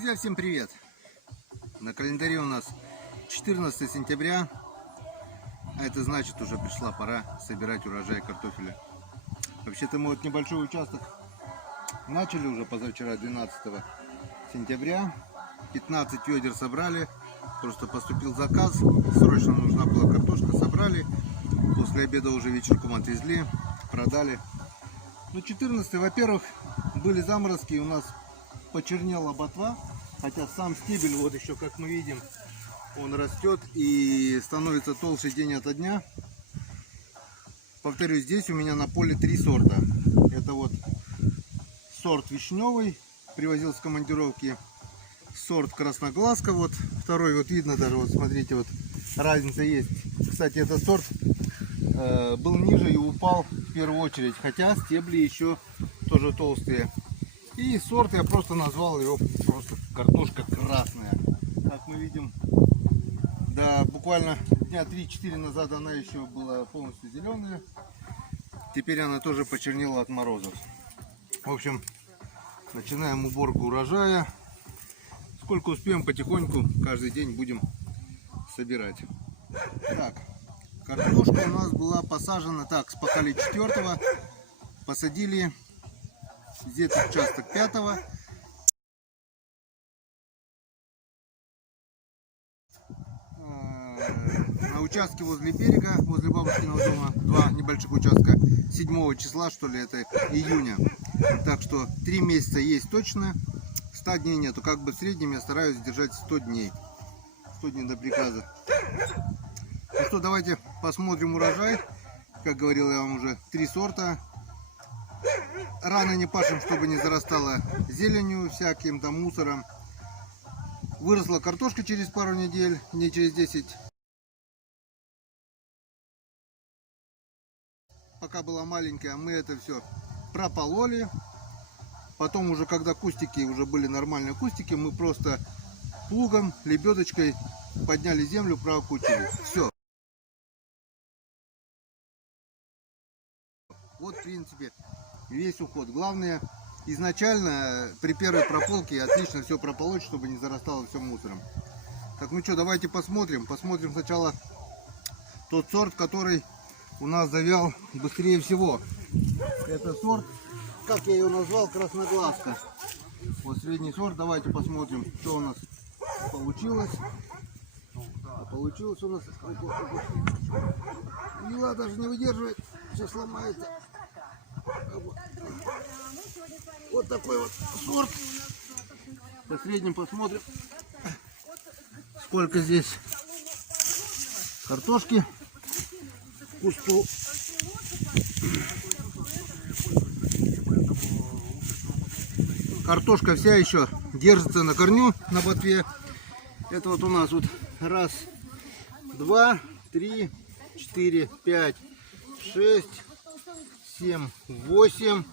Друзья, всем привет! На календаре у нас 14 сентября, а это значит, уже пришла пора собирать урожай картофеля. Вообще-то мы вот небольшой участок начали уже позавчера, 12 сентября. 15 ведер собрали, просто поступил заказ, срочно нужна была картошка, собрали. После обеда уже вечерком отвезли, продали. Ну, 14, во-первых, были заморозки, у нас почернела ботва, хотя сам стебель, вот еще, как мы видим, он растет и становится толще день ото дня. Повторюсь, здесь у меня на поле 3 сорта. Это вот сорт вишневый, привозил с командировки, сорт красноглазка, вот второй, вот видно даже, вот смотрите, вот разница есть. Кстати, этот сорт был ниже и упал в первую очередь, хотя стебли еще тоже толстые. И сорт я просто назвал его просто картошка красная. Как мы видим, да, буквально дня 3-4 назад она еще была полностью зеленая. Теперь она тоже почернела от морозов. В общем, начинаем уборку урожая. Сколько успеем, потихоньку каждый день будем собирать. Так, картошка у нас была посажена, так, спахали 4-го, посадили где-то участок 5-го. На участке возле берега, возле бабушкиного дома, 2 небольших участка, 7 числа, что ли, это июня. Так что 3 месяца есть точно, 100 дней нету. Как бы в среднем я стараюсь держать 100 дней. 100 дней до приказа. Ну что, давайте посмотрим урожай. Как говорил я вам уже, 3 сорта. Рано не пашем, чтобы не зарастало зеленью, всяким там мусором. Выросла картошка через пару недель, не через 10. Пока была маленькая, мы это все пропололи. Потом уже, когда кустики, уже были нормальные кустики, мы просто плугом, лебедочкой подняли землю, проокучили. Все. Вот, в принципе, весь уход. Главное, изначально при первой прополке отлично все прополоть, чтобы не зарастало все мусором. Так, ну что, давайте посмотрим. Посмотрим сначала тот сорт, который у нас завял быстрее всего. Это сорт, как я ее назвал, красноглазка. Вот средний сорт. Давайте посмотрим, что у нас получилось. А получилось у нас... Мила даже не выдерживает, все сломается. Вот такой вот сорт. По среднем посмотрим, сколько здесь картошки в кусту. Картошка вся еще держится на корню, на ботве. Это вот у нас вот 1, 2, 3, 4, 5, 6, 7, 8,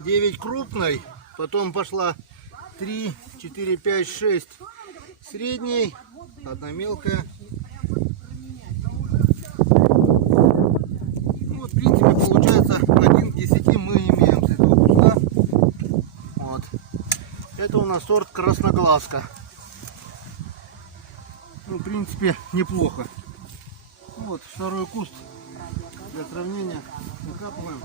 9 крупной, потом пошла 3, 4, 5, 6 средней, 1 мелкая. Ну, вот, в принципе, получается 1 к 10 мы имеем с этого куста. Вот. Это у нас сорт красноглазка. Ну, в принципе, неплохо. Вот второй куст. Для сравнения выкапываем.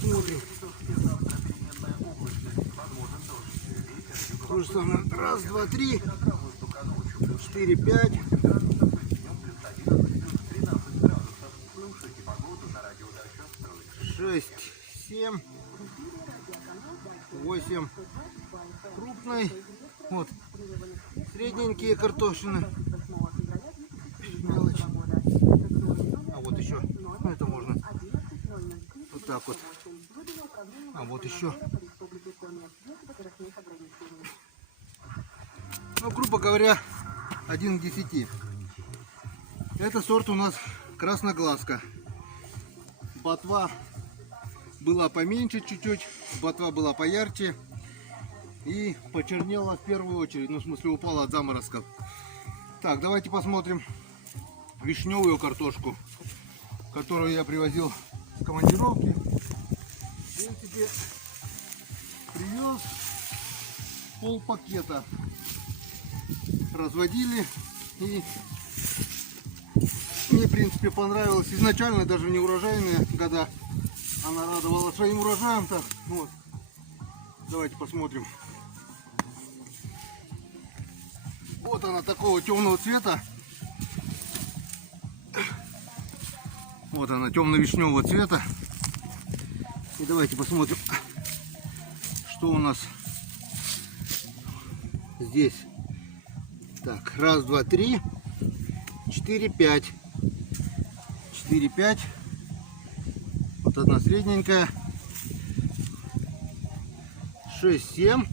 Смотрим. То же самое. 1, 2, 3, 4, 5. 6, 7, 8 крупной. Вот средненькие картошины. Мелочь. А вот еще. Ну, это можно вот так вот. А вот еще. Ну, грубо говоря, 1 к 10. Это сорт у нас красноглазка. Ботва была поменьше чуть-чуть, ботва была поярче и почернела в первую очередь, ну, в смысле, упала от заморозков. Так, давайте посмотрим вишневую картошку, которую я привозил с командировки. В принципе, привез полпакета. Разводили, и мне, в принципе, понравилось. Изначально даже не урожайные года она радовала своим урожаем. Так, вот. Давайте посмотрим. Вот она такого темного цвета. Вот она темно-вишневого цвета. И давайте посмотрим, что у нас здесь. Так, раз, два, три, 4, 5. 4, 5. Вот одна средненькая. 6, 7.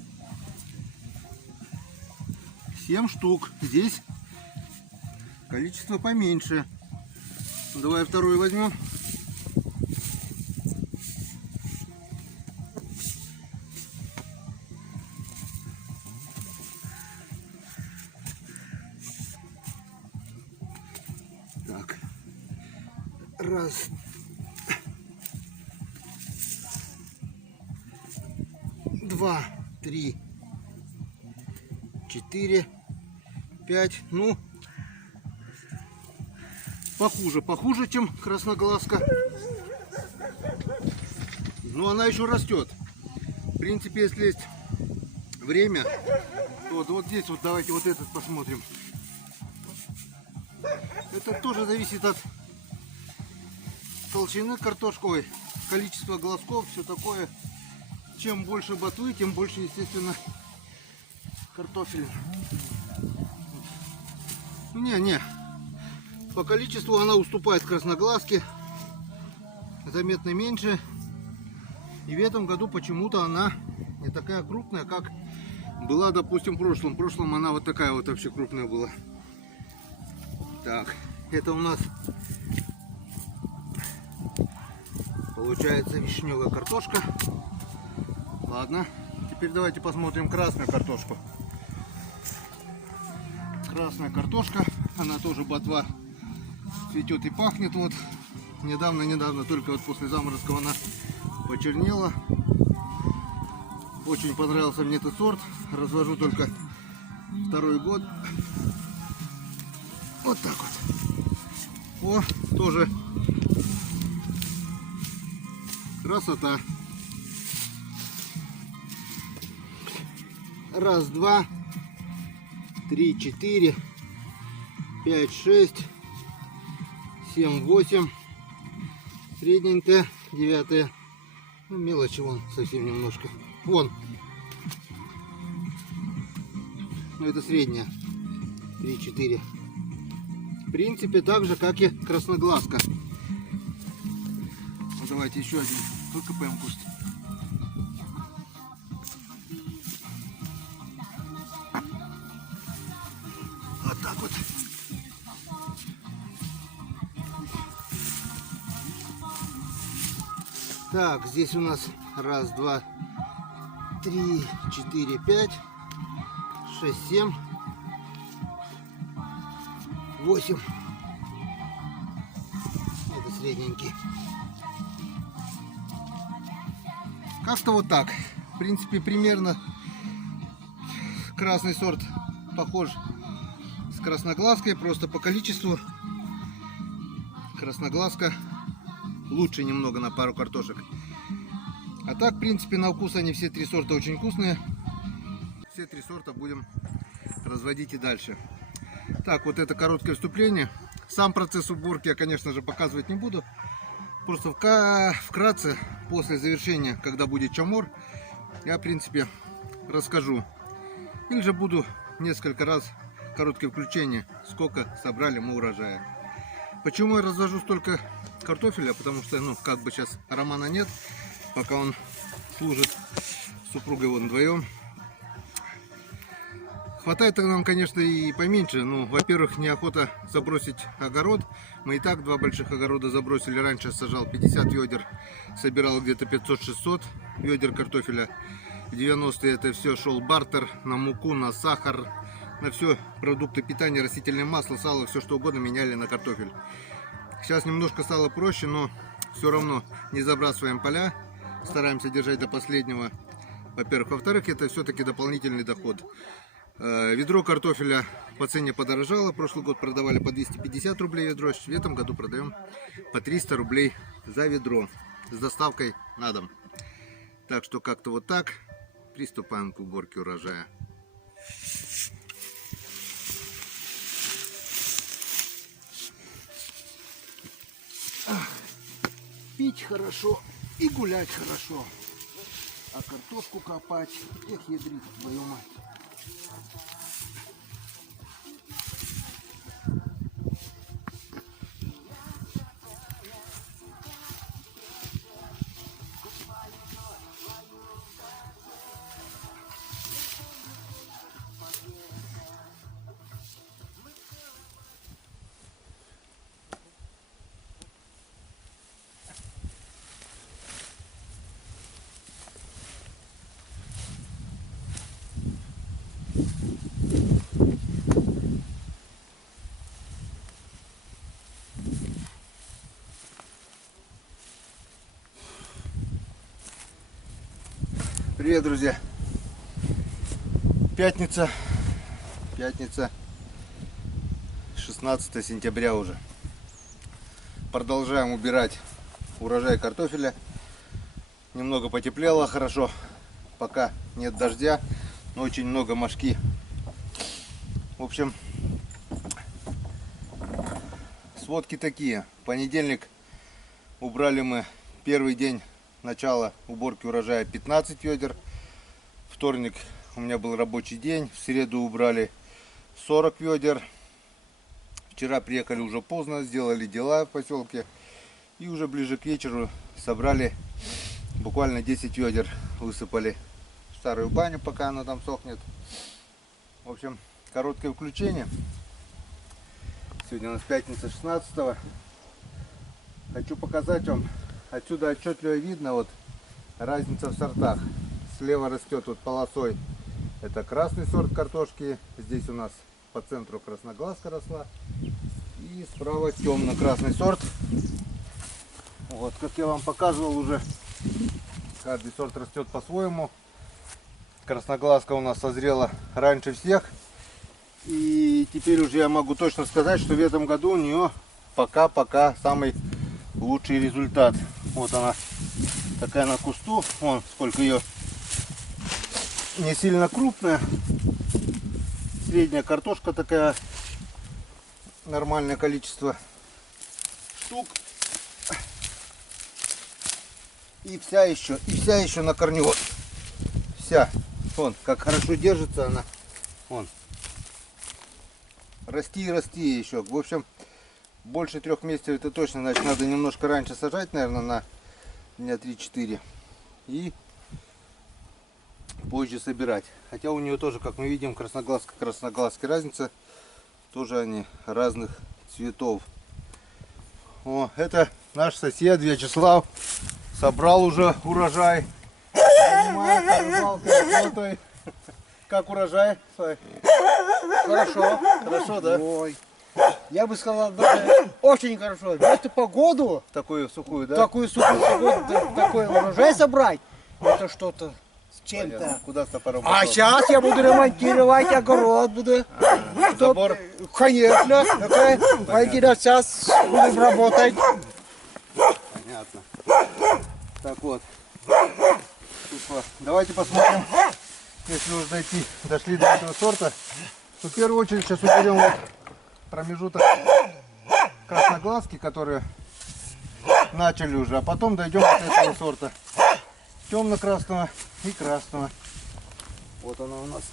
7 штук. Здесь количество поменьше. Давай вторую возьмем. Так. Раз. Два. 3. 4. 5. Ну, похуже, чем красноглазка. Но она еще растет. В принципе, если есть время, то вот здесь вот давайте вот этот посмотрим. Это тоже зависит от толщины картошковой, количества глазков, все такое. Чем больше ботвы, тем больше, естественно, картофель. Не. По количеству она уступает красноглазке. Заметно меньше. И в этом году почему-то она не такая крупная, как была, допустим, в прошлом. В прошлом она вот такая вот вообще крупная была. Так, это у нас получается вишневая картошка. Ладно, теперь давайте посмотрим красную картошку. Красная картошка, она тоже ботва цветет и пахнет. Вот недавно, только вот после заморозков она почернела. Очень понравился мне этот сорт. Развожу только второй год. Вот так вот. О, тоже красота. Раз, два, 3, 4, 5, 6, 7, 8. Средненькая, 9. Ну, мелочи вон совсем немножко. Вон. Ну, это средняя. 3, 4. В принципе, так же, как и красноглазка. Ну, давайте еще один. Только КПМ куст. Вот так вот. Так, здесь у нас раз, два, 3, 4, 5, 6, 7, 8. Это средненький. Как-то вот так. В принципе, примерно красный сорт похож с красноглазкой, просто по количеству красноглазка лучше немного на пару картошек. А так, в принципе, на вкус они все три сорта очень вкусные. Все три сорта будем разводить и дальше. Так, вот это короткое вступление. Сам процесс уборки я, конечно же, показывать не буду. Просто вкратце, после завершения, когда будет чамор, я, в принципе, расскажу. Или же буду несколько раз короткие включения, сколько собрали мы урожая. Почему я развожу столько картофеля? Потому что, ну, как бы сейчас Романа нет, пока он служит с супругой вон вдвоем. Хватает нам, конечно, и поменьше. Ну, во-первых, неохота забросить огород. Мы и так 2 больших огорода забросили. Раньше сажал 50 ведер, собирал где-то 500-600 ведер картофеля. В 90-е это все шел бартер на муку, на сахар, на все продукты питания, растительное масло, сало, все что угодно меняли на картофель. Сейчас немножко стало проще, но все равно не забрасываем поля, стараемся держать до последнего. Во-первых. Во-вторых, это все-таки дополнительный доход. Ведро картофеля по цене подорожало. Прошлый год продавали по 250 рублей ведро. В этом году продаем по 300 рублей за ведро с доставкой на дом. Так что как-то вот так. Приступаем к уборке урожая. Пить хорошо и гулять хорошо. А картошку копать, эх, ядрит твою мать. Привет, друзья! Пятница, 16 сентября уже. Продолжаем убирать урожай картофеля. Немного потеплело, хорошо, пока нет дождя, но очень много мошки. В общем, сводки такие. В понедельник убрали мы первый день начала уборки урожая 15 ведер. Вторник у меня был рабочий день. В среду убрали 40 ведер. Вчера приехали уже поздно, сделали дела в поселке. И уже ближе к вечеру собрали буквально 10 ведер. Высыпали в старую баню, пока она там сохнет. В общем, короткое включение. Сегодня у нас пятница 16-го. Хочу показать вам. Отсюда отчетливо видно вот разница в сортах. Слева растет вот полосой. Это красный сорт картошки. Здесь у нас по центру красноглазка росла. И справа темно-красный сорт. Вот, как я вам показывал уже, каждый сорт растет по-своему. Красноглазка у нас созрела раньше всех. И теперь уже я могу точно сказать, что в этом году у нее пока самый лучший результат. Вот она такая на кусту. Вон сколько ее. Не сильно крупная. Средняя картошка такая. Нормальное количество штук. И вся еще на корню. Вот. Вся. Вон, как хорошо держится она. Вон. Расти и расти еще. В общем, больше 3 месяцев это точно. Значит, надо немножко раньше сажать, наверное, на дня 3-4. И позже собирать. Хотя у нее тоже, как мы видим, красноглазки разница. Тоже они разных цветов. О, это наш сосед Вячеслав. Собрал уже урожай. Как урожай? Хорошо. Хорошо, да? Ой. Я бы сказал, даже очень хорошо. В эту погоду, Такую сухую, да? такую сухую погоду, такой урожай собрать, это что-то с чем-то. Куда с топором А пошел? сейчас я буду ремонтировать огород, буду. Забор. Конечно. Сейчас будем работать. Понятно. Так вот. Давайте посмотрим, если уже дошли до этого сорта. То в первую очередь сейчас уберем вот промежуток красноглазки, которые начали уже, а потом дойдем до этого сорта темно-красного и красного. Вот оно у нас.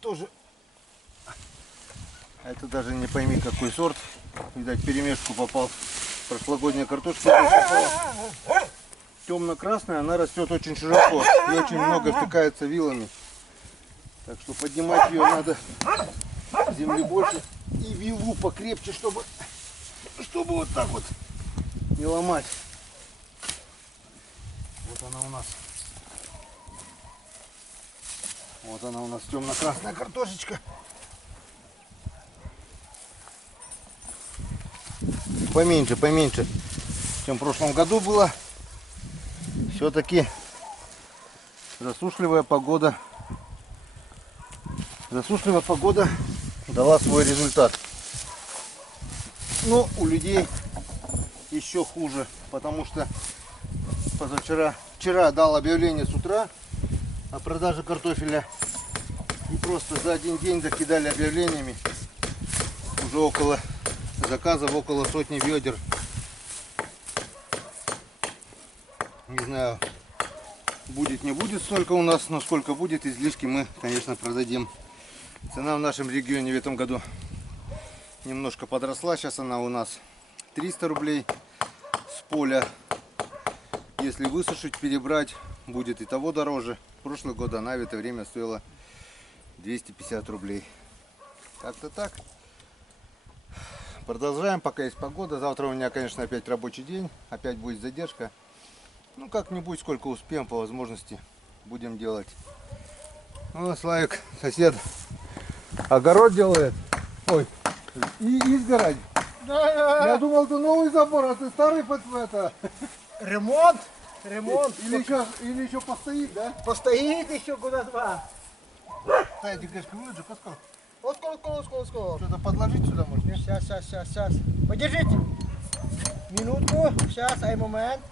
Тоже. Это даже не пойми какой сорт. Видать, перемешку попал. Прошлогодняя картошка темно-красная, она растет очень широко и очень много втыкается вилами. Так что поднимать ее надо земли больше и вилу покрепче, чтобы вот так вот не ломать. Вот она у нас. Вот она у нас темно-красная картошечка. Поменьше, поменьше, чем в прошлом году было. Все-таки засушливая погода дала свой результат. Но у людей еще хуже, потому что вчера дал объявление с утра о продаже картофеля, и просто за один день закидали объявлениями уже около заказов, около сотни ведер. Не знаю, будет не будет столько у нас, но сколько будет, излишки мы, конечно, продадим. Цена в нашем регионе в этом году немножко подросла. Сейчас она у нас 300 рублей с поля. Если высушить, перебрать, будет и того дороже. Прошлый год она в это время стоила 250 рублей. Как-то так. Продолжаем, пока есть погода. Завтра у меня, конечно, опять рабочий день. Опять будет задержка. Ну, как-нибудь, сколько успеем, по возможности, будем делать. Ну, Славик, сосед, огород делает. Ой, и изгородь. Я думал, ты новый забор, а ты старый под это. Ремонт. Или еще постоит, да? Постоит еще года два. Кстати, конечно, лучше, поскольку. Скоро. Что-то подложить сюда может, нет? Сейчас. Подержите. Минутку. Сейчас, момент.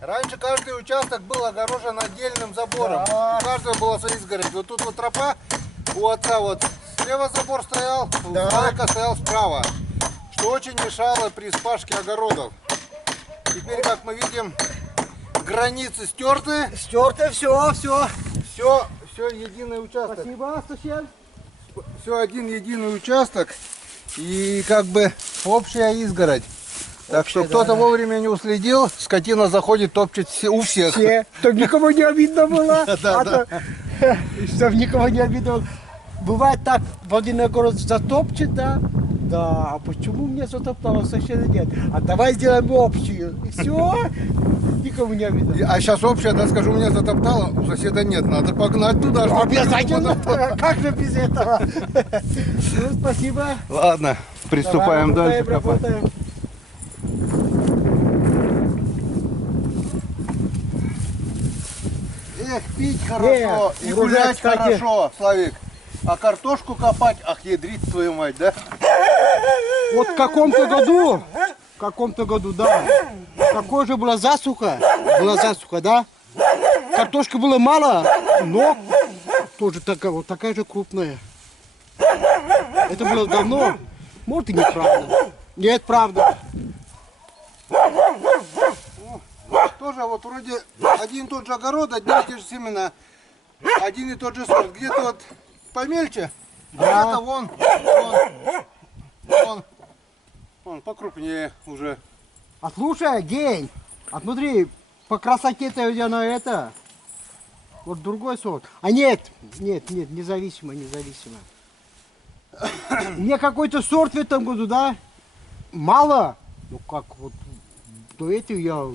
Раньше каждый участок был огорожен отдельным забором. Да. У каждого была своя изгородь. Вот тут вот тропа у отца вот слева забор стоял, у Да. Славика стоял справа. Что очень мешало при спашке огородов. Теперь, как мы видим, границы стерты. Стерто все. Все единый участок. Спасибо, сосед. Все один единый участок. И как бы общая изгородь. Так что кто-то вовремя не уследил, скотина заходит, топчет у всех. Все, чтобы никого не обидно было. Да. Чтобы никого не обидно было. Бывает так, в один огород затопчет, да? Да, а почему мне затоптало, соседа нет? А давай сделаем общую. И все, никому не обидно. А сейчас общая, да, скажу, меня затоптало, у соседа нет, надо погнать туда. чтобы Обязательно, потоптало. как же без этого? Ну, спасибо. Ладно, приступаем Давай, дальше. работаем. Эх, пить хорошо, и гулять кстати. хорошо, Славик. А картошку копать, ах, ядрить твою мать, да? Вот в каком-то году, да. Такое же была засуха, да. Картошки было мало, но тоже такая же крупная. Это было давно. Может и неправда. Нет, правда. Тоже вот вроде один и тот же огород, одни и те же семена, один и тот же сорт. Где-то вот помельче, Да. где-то вон покрупнее уже. А слушай, Гень, а смотри, по красоте-то у тебя на это, вот другой сорт. А нет, независимо. Мне какой-то сорт в этом году, да, мало. Ну как вот, до этого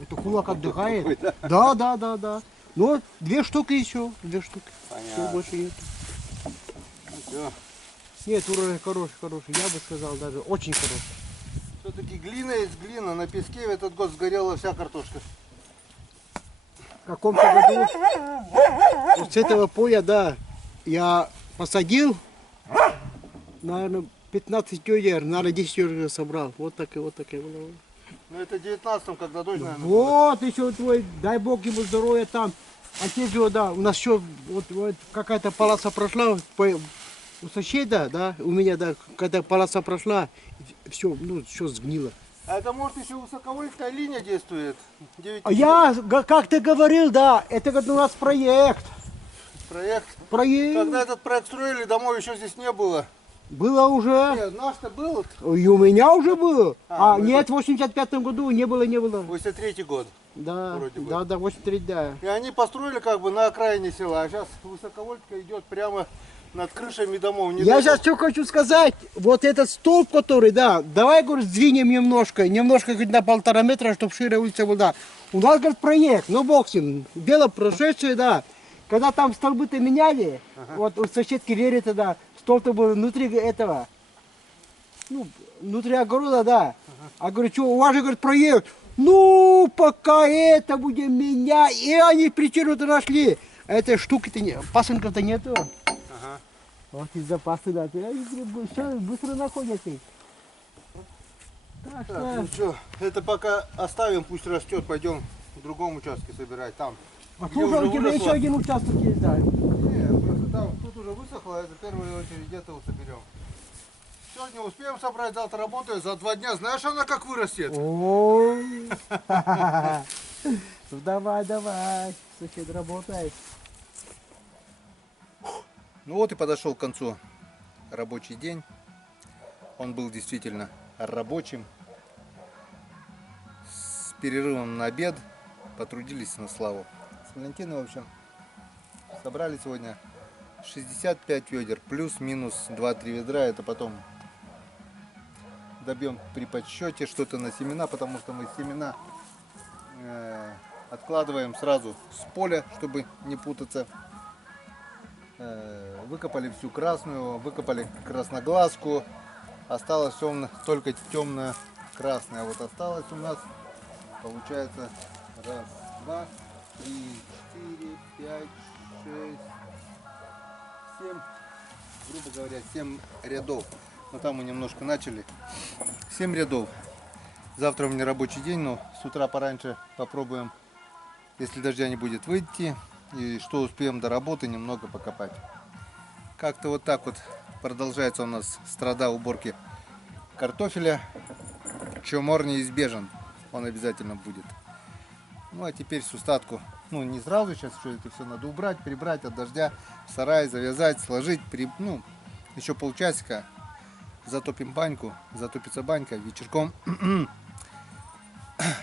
это кулак отдыхает. Да. Ну, 2 штуки еще, 2 штуки. Понятно. Все, больше нет. Всё. Нет, урожай хороший, я бы сказал даже, очень хороший. Все-таки глина есть глина. На песке в этот год сгорела вся картошка. В каком-то году вот с этого поля, да, я посадил, наверное, 15 ведер, наверное, 10 ведер собрал. Вот такая была. Ну это в 19-м, когда дождь, наверное. Вот еще твой, дай бог ему здоровья там. Отец его, да, у нас еще вот какая-то полоса прошла, у соседа, да, у меня, да, когда полоса прошла, все, ну, все сгнило. А это может еще высоковольтная линия действует? 9 А я, как ты говорил, да, это у нас проект. Проект. Проект. Когда этот проект строили, домов еще здесь не было. Было уже. Нет, наш-то был. И у меня уже было. А, Нет, в 85-м году не было. 83-й год. Да, Вроде бы. да, 83, да. И они построили как бы на окраине села, а сейчас высоковольтка идет прямо над крышами домов. Не Я дай сейчас бог. что хочу сказать. Вот этот столб, который, да, давай, говорю, сдвинем немножко хоть на 1,5 метра, чтобы шире улица была. У нас, говорит, проект, ну бог с ним, дело прошедшее, да. когда там столбы-то меняли, вот у соседки Леры тогда, стол-то был внутри этого, ну, внутри огорода, да. А говорю, что, у вас же, говорит, проект. Ну, пока это будем менять. И они причину-то нашли. А этой штуки-то не, пасынков-то нету. Ага. Вот из-за пасынка. Все быстро находятся. Так Так, что... ну что, это пока оставим, пусть растет, пойдем в другом участке собирать. Там. А где слушай, уже у тебя выросло. еще один участок есть, да? Не, просто там, тут уже высохло, это в первую очередь где-то вот соберем. Сегодня успеем собрать, завтра работаю, за 2 дня, знаешь, она как вырастет? Ой. Ну давай, давай, сосед, работай. Ну вот и подошел к концу рабочий день. Он был действительно рабочим. С перерывом на обед. Потрудились на славу. С Валентиной, в общем, собрали сегодня 65 ведер. Плюс-минус 2-3 ведра. Это потом добьем при подсчете что-то на семена, потому что мы семена откладываем сразу с поля, чтобы не путаться. Выкопали всю красную, выкопали красноглазку. Осталось только темно-красная. Вот осталось у нас, получается, 1, 2, 3, 4, 5, 6, 7, грубо говоря, 7 рядов. Но там мы немножко начали. 7 рядов. Завтра у меня рабочий день, но с утра пораньше попробуем, если дождя не будет, выйти. И что успеем до работы, немного покопать. Как-то вот так вот продолжается у нас страда уборки картофеля. Чумор неизбежен, он обязательно будет. Ну а теперь с устатку, ну не сразу сейчас все это все надо убрать, прибрать от дождя, в сарай завязать, сложить, еще полчасика, затопим баньку, затопится банька, вечерком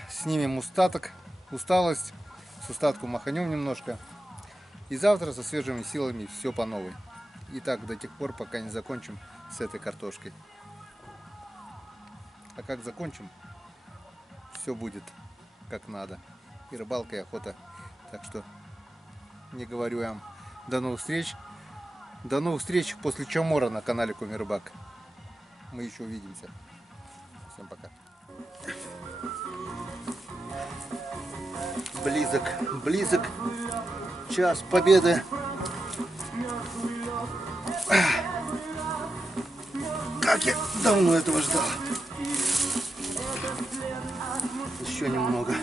снимем усталость, с устатку маханем немножко. И завтра со свежими силами все по новой. И так до тех пор, пока не закончим с этой картошкой. А как закончим, все будет как надо. И рыбалка, и охота. Так что не говорю вам до новых встреч. До новых встреч после Чамора на канале Коми Рыбак. Мы еще увидимся. Всем пока. Близок час победы. Как я давно этого ждал. Еще немного.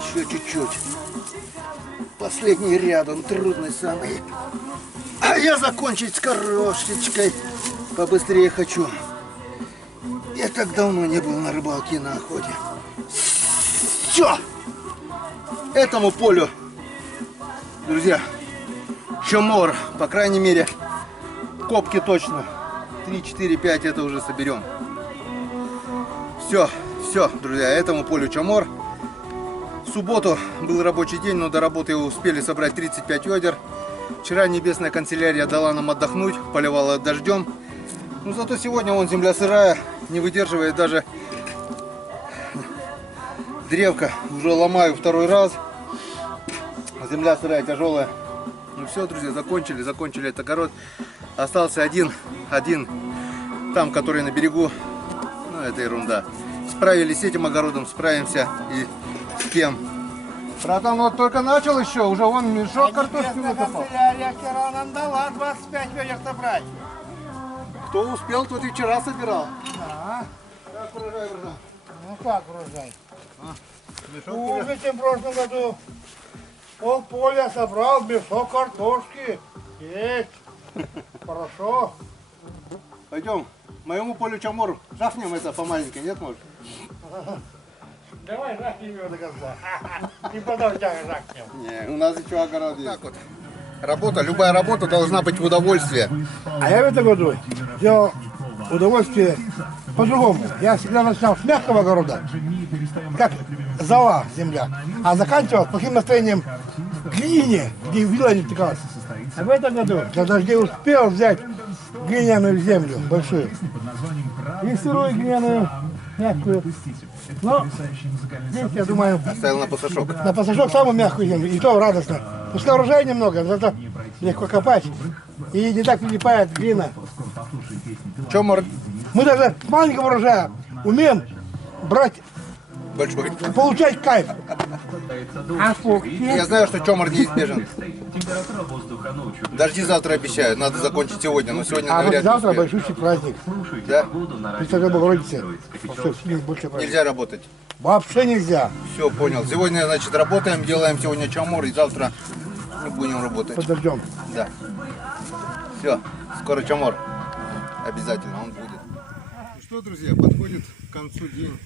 Еще чуть-чуть. Последний ряд, он трудный самый. А я закончить с картошечкой побыстрее хочу. Я так давно не был на рыбалке и на охоте. Все! Этому полю, друзья, Чамор, по крайней мере, копки точно 3, 4, 5 это уже соберем. Все, друзья, этому полю Чамор. В субботу был рабочий день, но до работы успели собрать 35 ведер. Вчера небесная канцелярия дала нам отдохнуть, поливала дождем. Но зато сегодня вон земля сырая, не выдерживает даже древко. Уже ломаю второй раз. Земля сырая, тяжелая. Ну все, друзья, закончили этот огород. Остался один, там, который на берегу. Ну, это ерунда. Справились с этим огородом, справимся и с тем. Братан, вот только начал еще, уже вон мешок картошки выкопал. Канцелярия вчера нам дала 25 ведер собрать. Кто успел, тот и вчера собирал. Да. Как урожай, братан? Ну как урожай? Мешок Хуже, чем в прошлом году. Полполя собрал, мешок картошки. Есть. Хорошо. Пойдем, моему полю Чамору жахнем это по маленькой, нет, может? Давай жахнем его до конца. И потом жахнем. Не, у нас еще огород есть. Так вот. Работа, любая работа должна быть в удовольствие. А я в этом году сделал удовольствие по-другому. Я всегда начинал с мягкого огорода, как зола земля, а заканчивал с плохим настроением глине, где вила не втекалась. А в этом году для дождей успел взять глиняную землю большую и сырую глиняную мягкую. Но здесь, я думаю, Оставил на пасашок. на пасашок самую мягкую землю, и то радостно. Пускай урожая немного, зато легко копать. И не так прилипает глина. Чомор Мы даже с маленького урожая умеем брать, большой. получать кайф. А Я знаю, что чомор неизбежен. Дожди завтра обещают, надо закончить сегодня, но сегодня вот навряд ли завтра успеют. большущий праздник. Да? Пресвятой Богородице. Что, сильно больше праздник. Нельзя работать. Вообще нельзя. Все, понял. Сегодня, значит, работаем, делаем сегодня чомор, и завтра не будем работать. Под дождем. Да. Все, скоро чомор. Обязательно он будет. Ну что, друзья, подходит к концу день,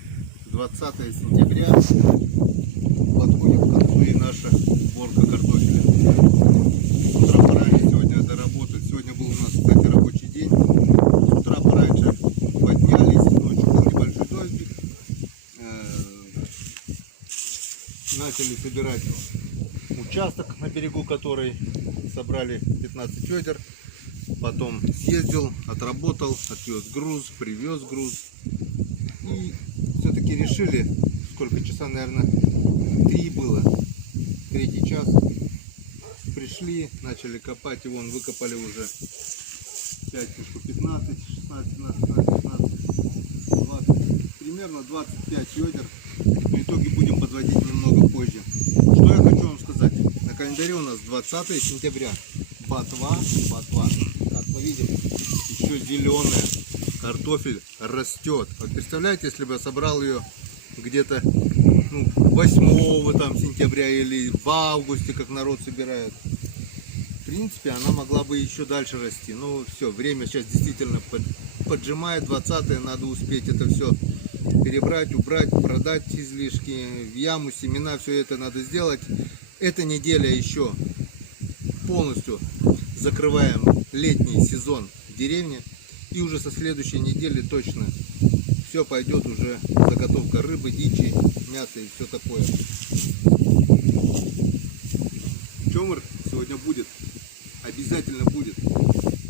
20 сентября. Подходит к концу и наша сборка картофеля. С утра пораньше сегодня доработать. Сегодня был у нас, кстати, рабочий день. С утра пораньше поднялись, ночью был небольшой дождик. Начали собирать участок, на берегу который собрали 15 ведер. Потом съездил, отработал, отвез груз, привез груз. И все-таки решили, сколько часа, наверное, 3 было, 3-й час. Пришли, начали копать, и вон выкопали уже 5, 15, 16, 17, 18, 19, 20, примерно 25 ведер. В итоге будем подводить немного позже. Что я хочу вам сказать. На календаре у нас 20 сентября. Ботва. Как мы видим, еще зеленая. Картофель растет. Вот представляете, если бы я собрал ее где-то 8 там, сентября или в августе, как народ собирает. В принципе, она могла бы еще дальше расти. Но все, время сейчас действительно поджимает. 20-е, надо успеть это все перебрать, убрать, продать излишки в яму, семена, все это надо сделать. Эта неделя еще полностью закрываем летний сезон в деревне. И уже со следующей недели точно все пойдет уже заготовка рыбы, дичи, мяса и все такое. Чомор сегодня будет, обязательно будет.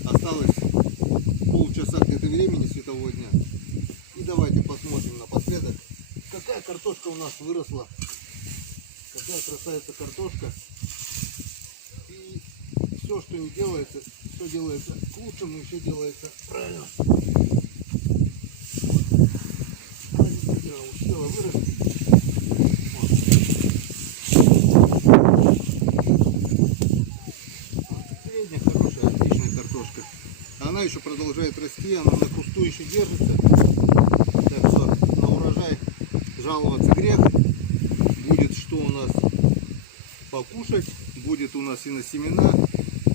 Осталось полчаса где-то времени светового дня. И давайте посмотрим напоследок, какая картошка у нас выросла. Какая красавица картошка. И все, что не делается, все делается к лучшему, и все делается правильно. Она действительно успела вырасти. Средняя, хорошая, отличная картошка. Она еще продолжает расти, она на кусту еще держится. Так что на урожай жаловаться грех. Будет что у нас покушать, будет у нас и на семена,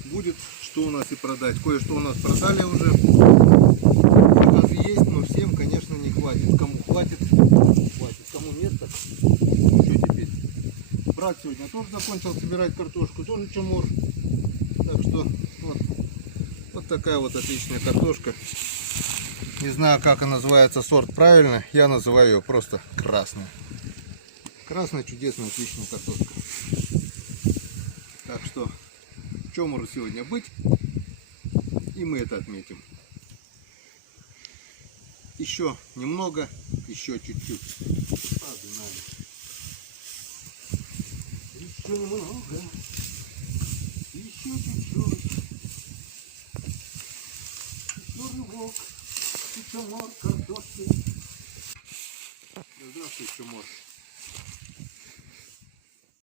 будет что у нас и продать. Кое-что у нас продали уже. Заказы есть, но всем, конечно, не хватит. Кому хватит, хватит. Кому нет, так что теперь. Брат сегодня тоже закончил собирать картошку, тоже чомор. Так что вот такая вот отличная картошка. Не знаю, как она называется, сорт правильно. Я называю ее просто красная. Красная, чудесная, отличная картошка. Так что чомору сегодня быть. И мы это отметим. Еще немного, еще чуть-чуть. Еще немного. Еще чуть-чуть. Еще рывок. И чомор картошки. Здравствуй, чомор.